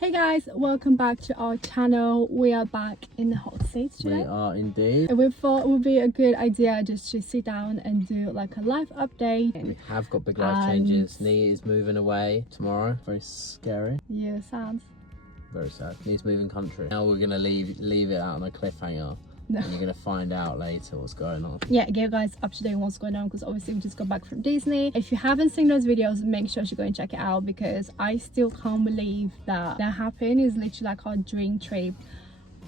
Hey guys, welcome back to our channel. We are back in the hot seat today. We are indeed. And we thought it would be a good idea just to sit down and do like a life update. We have got big life changes. Nee is moving away tomorrow. Very scary. Yeah, sad. Very sad. Nee's moving country. Now we're gonna leave it out on a cliffhanger. No. And you're gonna find out later what's going on. Yeah, get you guys up to date on what's going on, because obviously we just got back from Disney. If you haven't seen those videos, make sure you go and check it out, because I still can't believe that happened. It's literally like our dream trip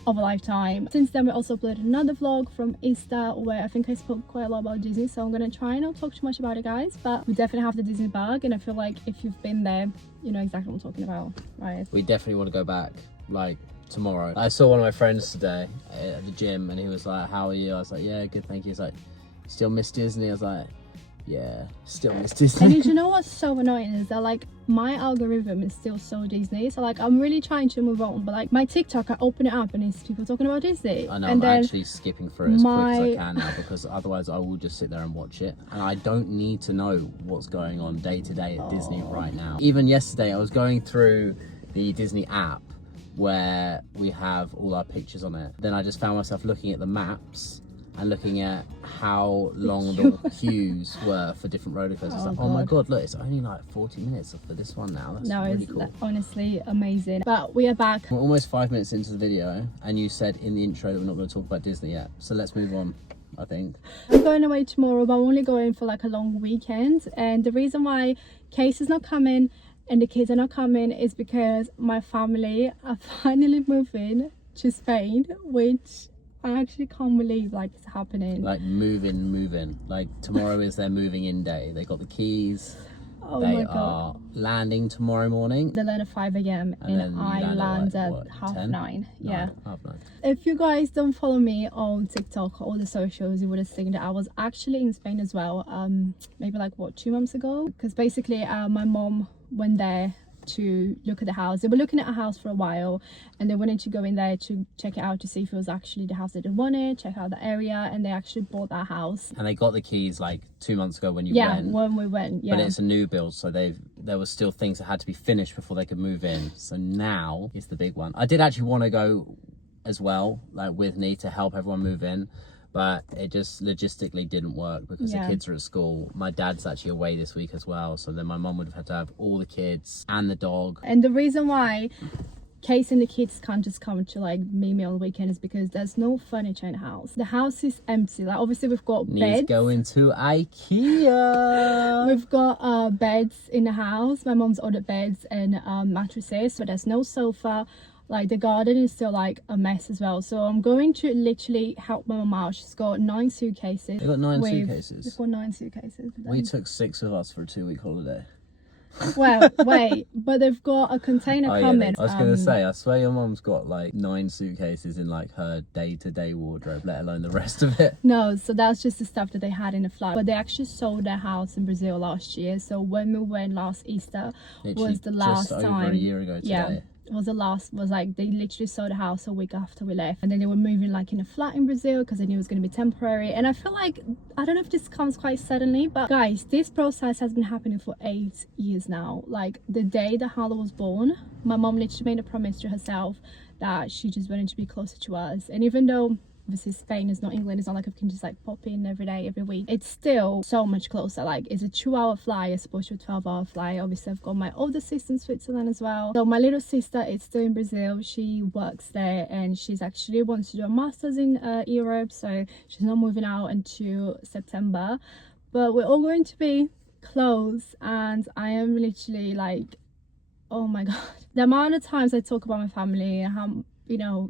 of a lifetime. Since then, we also uploaded another vlog from Easter where I think I spoke quite a lot about Disney, so I'm gonna try and not talk too much about it, guys, but we definitely have the Disney bug, and I feel like if you've been there, you know exactly what I'm talking about, right? We definitely want to go back, like, tomorrow. I saw one of my friends today at the gym and he was like, how are you? I was like, yeah, good, thank you. He's like, still miss Disney? I was like, yeah, still miss Disney. And you know what's so annoying is that like my algorithm is still so Disney, so like I'm really trying to move on, but like my TikTok, I open it up and it's people talking about Disney. I know, and I'm actually skipping through as quick as I can now, because otherwise I will just sit there and watch it, and I don't need to know what's going on day to day at Disney right now. Even yesterday I was going through the Disney app where we have all our pictures on it. Then I just found myself looking at the maps and looking at how long the queues were for different roller coasters. Oh my god, look, it's only like 40 minutes for this one now. That's really cool. It's honestly amazing. But we are back. We're almost 5 minutes into the video and you said in the intro that we're not going to talk about Disney yet, so let's move on. I think I'm going away tomorrow, but I'm only going for like a long weekend, and the reason why Case is not coming and the kids are not coming is because my family are finally moving to Spain, which I actually can't believe like it's happening. Like moving. Like tomorrow is their moving in day. They got the keys. Oh they my God. are landing tomorrow morning. They land at 5 a.m. and I land at half 9. Yeah. Half 9. If you guys don't follow me on TikTok or all the socials, you would have seen that I was actually in Spain as well. Maybe like what, 2 months ago? Because basically my mom went there to look at the house. They were looking at a house for a while and they wanted to go in there to check it out to see if it was actually the house that they wanted, check out the area, and they actually bought that house. And they got the keys like 2 months ago when you went. Yeah, when we went, yeah. But it's a new build, so there was still things that had to be finished before they could move in. So now is the big one. I did actually want to go as well, like with Nee, to help everyone move in, but it just logistically didn't work because the kids are at school. My dad's actually away this week as well, so then my mum would have had to have all the kids and the dog. And the reason why Case and the kids can't just come to like meet me on the weekend is because there's no furniture in the house. The house is empty. Like obviously we've got beds. Needs going to IKEA. We've got beds in the house. My mom's ordered beds and mattresses, so there's no sofa. Like the garden is still like a mess as well, so I'm going to literally help my mum out. She's got 9 suitcases. They've got 9 suitcases? We've got 9 suitcases. We took 6 of us for a 2-week holiday. Well, wait, but they've got a container coming. Yeah, I was gonna say, I swear your mum's got like 9 suitcases in like her day-to-day wardrobe, let alone the rest of it. No, so that's just the stuff that they had in the flat. But they actually sold their house in Brazil last year, so when we went last Easter was the last just time. over a year ago today. Yeah. Was like they literally sold the house a week after we left, and then they were moving like in a flat in Brazil because they knew it was going to be temporary. And I feel like, I don't know if this comes quite suddenly, but guys, this process has been happening for 8 years now. Like the day that Harlow was born, my mom literally made a promise to herself that she just wanted to be closer to us. And even though obviously Spain is not England, it's not like I can just like pop in every day, every week, it's still so much closer. Like it's a 2-hour flight as opposed to a 12-hour flight. Obviously I've got my older sister in Switzerland as well, so my little sister is still in Brazil. She works there and she's actually wants to do a master's in Europe, so she's not moving out until September. But we're all going to be close, and I am literally like, oh my god, the amount of times I talk about my family and how, you know,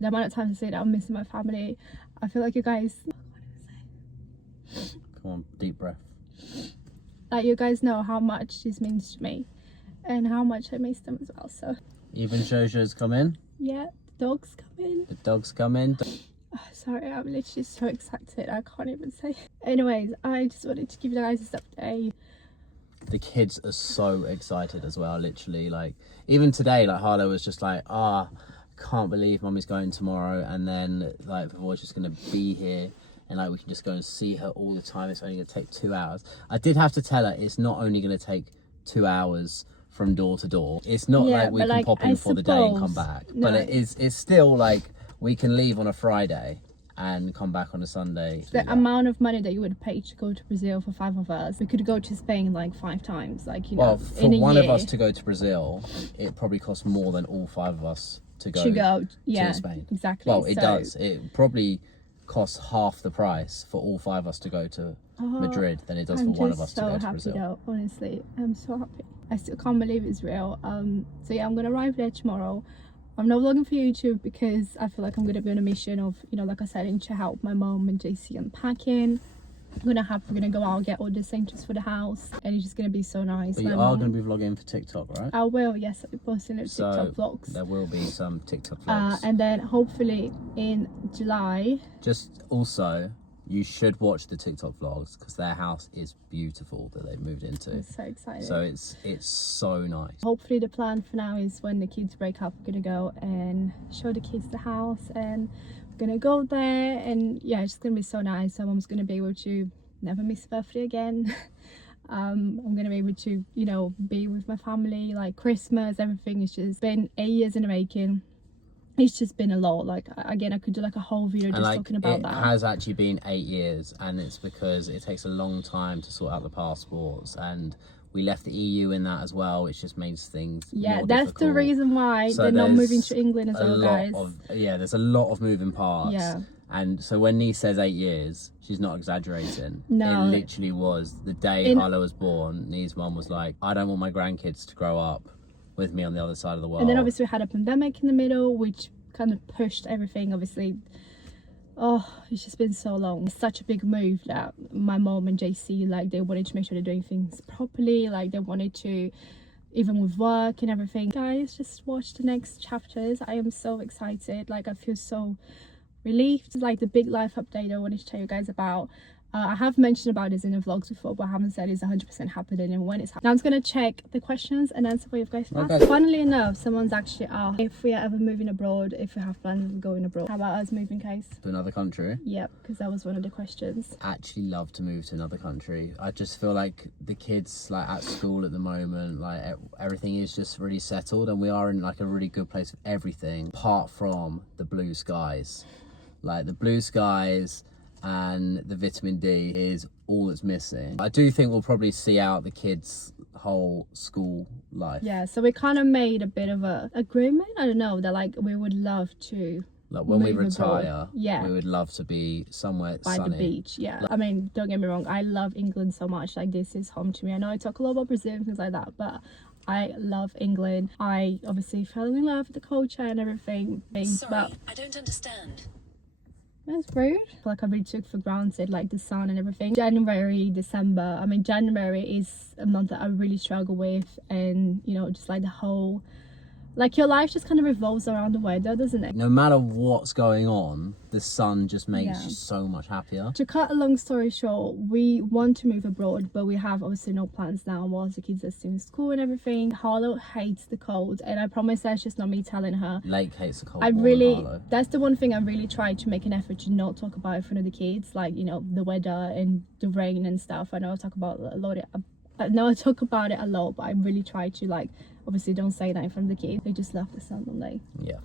the amount of times I say that I'm missing my family, I feel like you guys, come on, deep breath. Like you guys know how much this means to me and how much I miss them as well. So even Jojo's come in. Yeah, the dog's come in. The dog's come in. Oh, sorry, I'm literally so excited, I can't even say. Anyways, I just wanted to give you guys this update. The kids are so excited as well, literally. Like even today, like Harlow was just like, can't believe Mummy's going tomorrow, and then like Vivor's just gonna be here and like we can just go and see her all the time. It's only gonna take 2 hours. I did have to tell her it's not only gonna take 2 hours from door to door. It's not Yeah, like we but, can like, pop I in for the day and come suppose- back. no. But it's still like we can leave on a Friday and come back on a Sunday. The amount of money that you would pay to go to Brazil for 5 of us, we could go to Spain like 5 times, like, you know, Well, for in a one year. of us to go to Brazil, it probably costs more than all 5 of us to go yeah, to Spain. exactly. Well, it So- does. It probably costs half the price for all 5 of us to go to Madrid than it does for one of us to go to happy Brazil. though, honestly. I'm so happy. I still can't believe it's real. So yeah, I'm gonna arrive there tomorrow. I'm not vlogging for YouTube because I feel like I'm gonna be on a mission of, you know, like I said, to help my mom and JC unpacking. We're gonna go out and get all the essentials for the house, and it's just gonna be so nice. But My you are mom- going to be vlogging for TikTok, right? I will, yes, I'll be posting those So TikTok vlogs. there will be some TikTok vlogs. And then hopefully in July. Just also, you should watch the TikTok vlogs because their house is beautiful that they've moved into. I'm so excited. So it's so nice. Hopefully the plan for now is when the kids break up, we're gonna go and show the kids the house, and we're gonna go there, and yeah, it's gonna be so nice. So mom's gonna be able to never miss a birthday again. I'm gonna be able to, you know, be with my family, like Christmas, everything. It's just been 8 years in the making. It's just been a lot. Like, again, I could do like a whole video just talking about that. It has actually been 8 years, and it's because it takes a long time to sort out the passports, and we left the EU in that as well, which just makes things Yeah, more that's difficult. the reason why So they're not there's moving to England as a well, lot guys. there's a lot of moving parts. Yeah. And so when Nee says 8 years, she's not exaggerating. No. It literally was the day Harlow was born. Nee's mum was like, I don't want my grandkids to grow up with me on the other side of the world. And then obviously we had a pandemic in the middle, which kind of pushed everything. Obviously, it's just been so long. It's such a big move that my mom and JC, like, they wanted to make sure they're doing things properly. Like, they wanted to, even with work and everything. Guys, just watch the next chapters. I am so excited. Like, I feel so relieved. Like, the big life update I wanted to tell you guys about. I have mentioned about this in the vlogs before, but I haven't said it's 100% happening and when it's happening. Now I'm just going to check the questions and answer what you guys asked. Okay. Funnily enough, someone's actually asked if we are ever moving abroad, if we have plans of going abroad. How about us moving, guys? to another country. Yep, because that was one of the questions. Actually love to move to another country. I just feel like the kids, like, at school at the moment, like, everything is just really settled, and we are in like a really good place with everything apart from the blue skies. Like, the blue skies and the vitamin D is all that's missing. I do think we'll probably see out the kids' whole school life. Yeah, so we kind of made a bit of a agreement, I don't know, that like we would love to Like, when we move abroad. retire, Yeah. we would love to be somewhere by sunny. the beach. Yeah, I mean, don't get me wrong, I love England so much. Like, this is home to me. I know I talk a lot about Brazil and things like that, but I love England. I obviously fell in love with the culture and everything. Sorry, But I don't understand. that's rude. Like, I really took for granted, like, the sun and everything. January, December, I mean, January is a month that I really struggle with, and, you know, just like the whole, like, your life just kind of revolves around the weather, doesn't it? No matter what's going on, the sun just makes Yeah. you so much happier. To cut a long story short, we want to move abroad, but we have obviously no plans now whilst the kids are still in school and everything. Harlow hates the cold, and I promise that's just not me telling her. Lake hates the cold. I more than really, Harlow. that's the one thing I really try to make an effort to not talk about in front of the kids, like, you know, the weather and the rain and stuff. I know I talk about a lot. I know I talk about it a lot, but I really try to, like, obviously don't say that in front of the kids. They just love the sun, don't they? Yeah,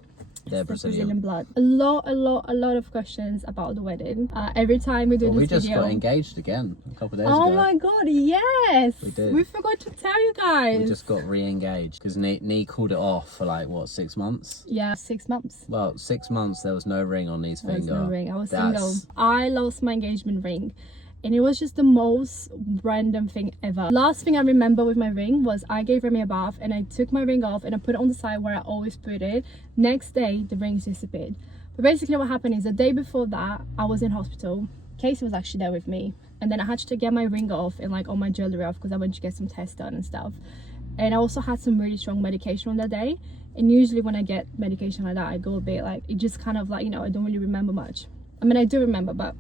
they're The Brazilian. blood. A lot of questions about the wedding. Every time we do Well, this we just video. got engaged again a couple of days Oh ago. my god, yes! We did. We forgot to tell you guys. We just got re-engaged because Nee called it off for like, what, 6 months? Yeah, 6 months. Well, 6 months there was no ring on Nee's There was finger. no ring. I was That's- single. I lost my engagement ring, and it was just the most random thing ever. Last thing I remember with my ring was I gave Remy a bath and I took my ring off and I put it on the side where I always put it. Next day, the ring disappeared. But basically what happened is the day before that, I was in hospital. Casey was actually there with me, and then I had to get my ring off and like all my jewelry off because I went to get some tests done and stuff. And I also had some really strong medication on that day, and usually when I get medication like that, I go a bit like, it just kind of like, you know, I don't really remember much. I mean, I do remember, but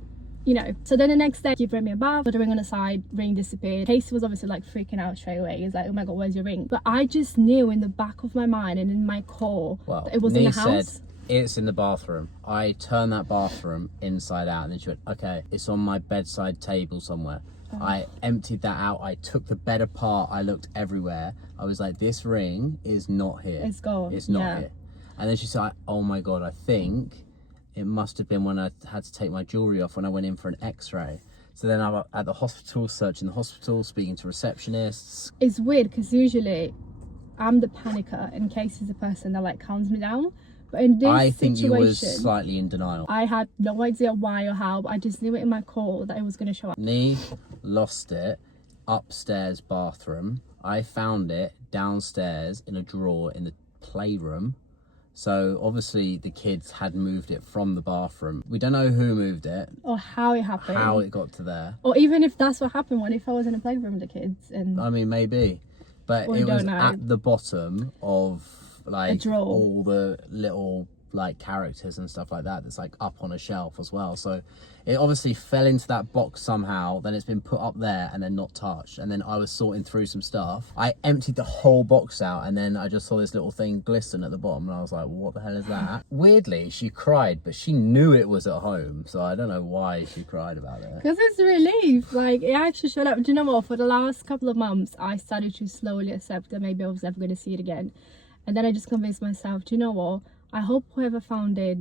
you know. So then the next day, give Remy a bath, put the ring on the side, ring disappeared. Casey was obviously like freaking out straight away. He's like, oh my god, where's your ring? But I just knew in the back of my mind and in my core that it was in Nee the house. said, it's in the bathroom. I turned that bathroom inside out, and then she went, okay, it's on my bedside table somewhere. I emptied that out. I took the better part. I looked everywhere. I was like, this ring is not here. It's gone. It's not here. And then she said, oh my God, I think it must have been when I had to take my jewellery off when I went in for an x-ray. So then I'm at the hospital, searching the hospital, speaking to receptionists. It's weird because usually I'm the panicker in case it's a person that like calms me down. But in this I think situation, you was slightly in denial. I had no idea why or how, but I just knew it in my core that it was going to show up. Nee lost it upstairs bathroom. I found it downstairs in a drawer in the playroom. So obviously the kids had moved it from the bathroom. We don't know who moved it. Or how it happened. How it got to there. Or even if that's what happened, what if I was in a playroom with the kids? And I mean, maybe. But it was at the bottom of like all the little like characters and stuff like that that's like up on a shelf as well. So it obviously fell into that box somehow, then it's been put up there and then not touched. And then I was sorting through some stuff. I emptied the whole box out and then I just saw this little thing glisten at the bottom and I was like, well, what the hell is that? Weirdly, she cried, but she knew it was at home. So I don't know why she cried about it. Because it's a relief. Like, it actually showed up. Do you know what? For the last couple of months, I started to slowly accept that maybe I was never going to see it again. And then I just convinced myself, do you know what? I hope whoever found it,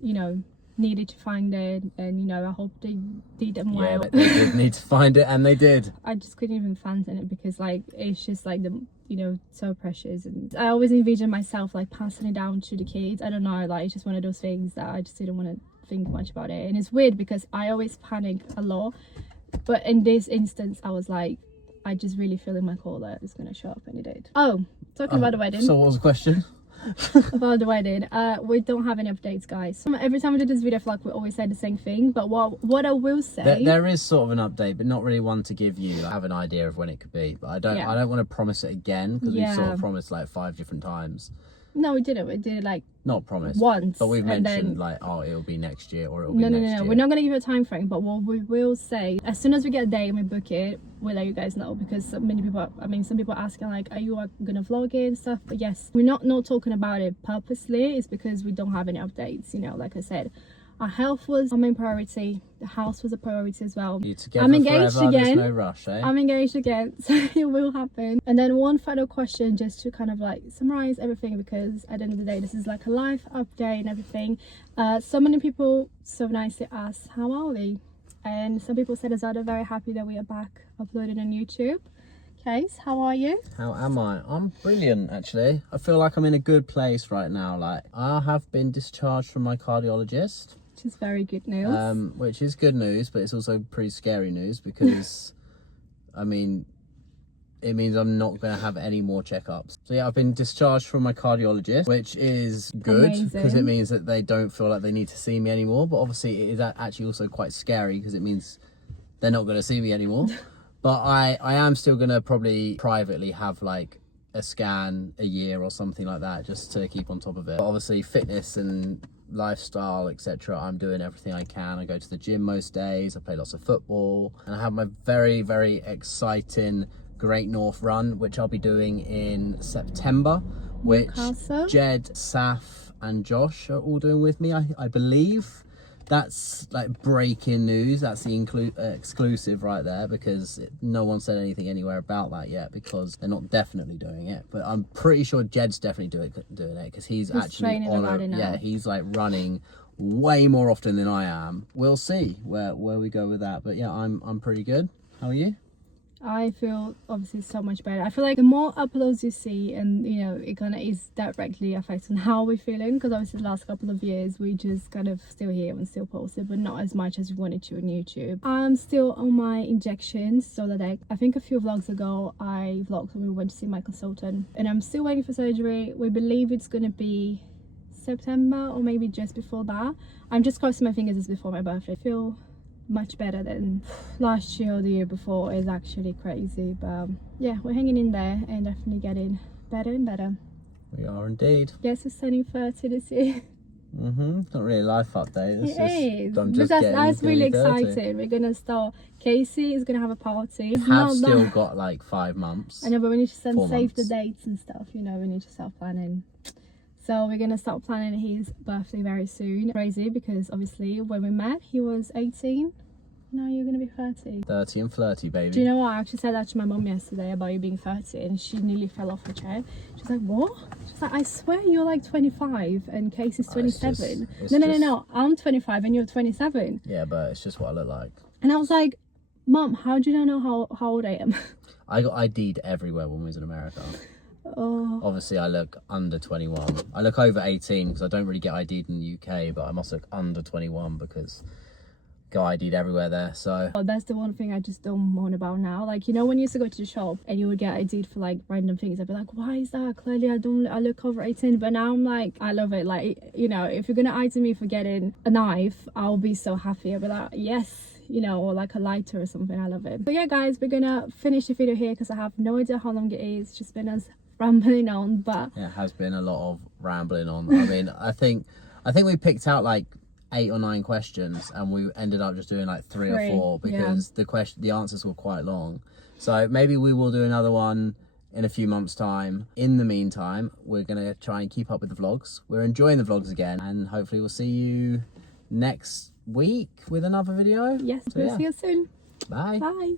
you know, needed to find it, and you know, I hope they did them well. Yeah, they did need to find it, and they did. I just couldn't even fathom it because like it's just like the, you know, so precious, and I always envision myself like passing it down to the kids. I don't know, like it's just one of those things that I just didn't want to think much about it. And it's weird because I always panic a lot, but in this instance I was like, I just really feel in my core that it's gonna show up, and it did. Oh, talking about the wedding. So what was the question? About the wedding, we don't have any updates, guys. Every time we do this video, I feel like we always say the same thing, but what I will say, there is sort of an update, but not really one to give you. I have an idea of when it could be, but I don't want to promise it again because we've sort of promised like 5 different times. No, we did it like not promised once, but we've mentioned like, oh, it'll be next year or it'll be next year. We're not going to give you a time frame, but what we will say, as soon as we get a date and we book it, we'll let you guys know, because many people, I mean, some people are asking like, are you gonna vlog it and stuff? But yes, we're not talking about it purposely. It's because we don't have any updates, you know. Like I said, our health was our main priority, the house was a priority as well. I'm engaged again. There's no rush, eh? I'm engaged again, so it will happen. And then one final question, just to kind of like summarize everything, because at the end of the day this is like a life update and everything. So many people so nicely asked, how are we? And some people said as well, they're very happy that we are back uploading on YouTube. Case, how are you? How am I? I'm brilliant, actually. I feel like I'm in a good place right now. Like, I have been discharged from my cardiologist, which is very good news. Which is good news, but it's also pretty scary news because I mean, it means I'm not going to have any more checkups. So yeah, I've been discharged from my cardiologist, which is good because it means that they don't feel like they need to see me anymore. But obviously it is actually also quite scary because it means they're not going to see me anymore. But I am still going to probably privately have like a scan a year or something like that, just to keep on top of it. But obviously fitness and lifestyle, etc., I'm doing everything I can. I go to the gym most days, I play lots of football, and I have my very, very exciting Great North Run, which I'll be doing in September, which Jed, Saf and Josh are all doing with me, I believe. That's like breaking news. That's the exclusive right there, because no one said anything anywhere about that yet, because they're not definitely doing it. But I'm pretty sure Jed's definitely doing it because he's actually he's like running way more often than I am. We'll see where we go with that. But yeah, I'm pretty good. How are you? I feel obviously so much better. I feel like the more uploads you see, and you know, it kind of is directly affecting how we're feeling, because obviously the last couple of years we just kind of still here and still posted, but not as much as we wanted to on YouTube. I'm still on my injections, so that I think a few vlogs ago I vlogged when we went to see my consultant, and I'm still waiting for surgery. We believe it's gonna be September or maybe just before that. I'm just crossing my fingers it's before my birthday. I feel much better than last year or the year before. Is actually crazy, but yeah, we're hanging in there and definitely getting better and better. We are indeed. Yes, we're turning 30 this year. It's not really a life update. But that's really exciting. We're gonna start. Casey is gonna have a party. We have still got like 5 months. I know, but we need to save the dates and stuff, you know. We need to start planning. So we're gonna start planning his birthday very soon. Crazy, because obviously when we met he was 18. No, you're gonna be 30. 30 and flirty, baby. Do you know what? I actually said that to my mum yesterday about you being 30, and she nearly fell off her chair. She's like, what? She's like, I swear you're like 25 and Casey's 27. No. I'm 25 and you're 27. Yeah, but it's just what I look like. And I was like, Mum, how do you not know how old I am? I got ID'd everywhere when we was in America. Oh. Obviously, I look under 21. I look over 18 because I don't really get ID'd in the UK, but I must look under 21 because got ID'd everywhere there. So that's the one thing I just don't moan about now. Like, you know, when you used to go to the shop and you would get ID'd for like random things, I'd be like, why is that? Clearly I look over 18. But now I'm like, I love it. Like, you know, if you're gonna ID me for getting a knife, I'll be so happy. I'll be like, yes, you know, or like a lighter or something. I love it. But yeah, guys, we're gonna finish the video here because I have no idea how long it is. It's just been us rambling on. But yeah, it has been a lot of rambling on. I mean, I think we picked out like 8 or 9 questions and we ended up just doing like 3 or 4 because the answers were quite long. So maybe we will do another one in a few months' time. In the meantime, we're gonna try and keep up with the vlogs. We're enjoying the vlogs again, and hopefully we'll see you next week with another video. Yes, we'll see you soon. Bye. Bye.